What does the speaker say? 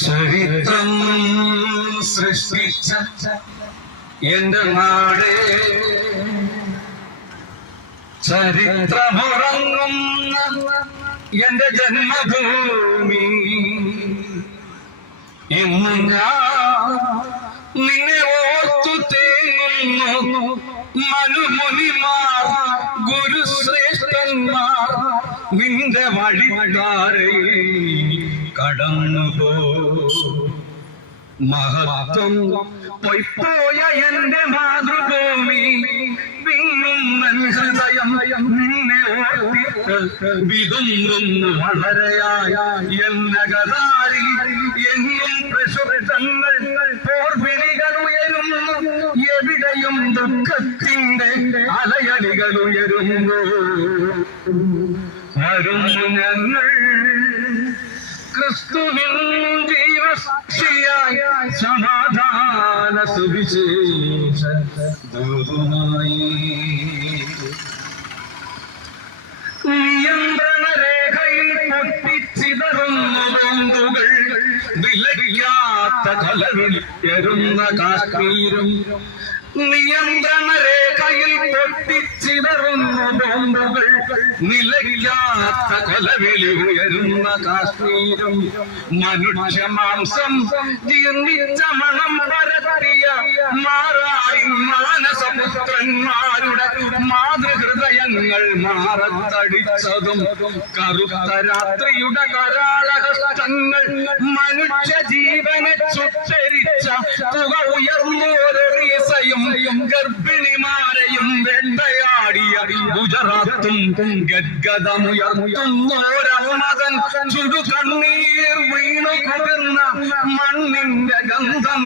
ചരിത്രം സൃഷ്ടിച്ച എന്റെ നാട്, ചരിത്രമുറങ്ങുന്ന എന്റെ ജന്മഭൂമി, ഇന്ന് ഞാൻ നിന്നെ ഓർത്തു തേങ്ങുന്നു. മനുമുനിമാർ ഗുരുശ്രേഷ്ഠന്മാർ നിന്റെ വഴികാരെ കടന്നുപോ. മഹത്വം പൊയ്പോയ എന്റെ മാതൃഭൂമി, വിങ്ങുന്നൻ ഹൃദയം നിന്നെ ഓർത്തിട്ട് വിതുമ്പുന്നു വളരെയായ എന്നകതാരി. എന്നും പ്രശുദ്ധങ്ങൾ പോർവിളികൾ ഉയരുന്നു, എവിടെയും ദുഃഖത്തിന്റെ അലയടികൾ ഉയരുന്നു. വരുന്നു ഞങ്ങൾ ക്രിസ്തുവിൻ ജീവസാക്ഷിയായി, സമാധാന സുവിശേഷ ദൂതമായി. നിയന്ത്രണ രേഖയിൽ പൊട്ടിച്ചിതറുന്ന ബോംബുകൾ, വിലയ്ക്കാത്ത കലവിളിയരുന്ന കാശ്മീരും. നിയന്ത്രണ രേഖയിൽ പൊട്ടിച്ചിതറുന്ന ബോംബുകൾ, നിലയ്ക്കാത്ത കൊലവിളി ഉയരുന്ന കാശ്മീരും. മനുഷ്യ മാംസം ജീർണിച്ച മണം പരത്തിയ മാറായി മാനസപുത്രന്മാരുടെ മാതൃഹൃദയങ്ങൾ മാറത്തടിച്ചതും, കറുത്ത രാത്രിയുടെ കരാളഹസ്തങ്ങൾ മനുഷ്യ ജീവനെ ചുട്ടരിച്ച പുക ഉയർന്നോരൊറീസയും ഗർഭിണിമാരെയും വേണ്ടയാടിയ ഗുജറാത്തും ഗദ്ഗതമുയർത്തുന്നോരമതൻ ചുടുകണ്ണീർ വീണു കുതിർന്ന മണ്ണിന്റെ ഗന്ധം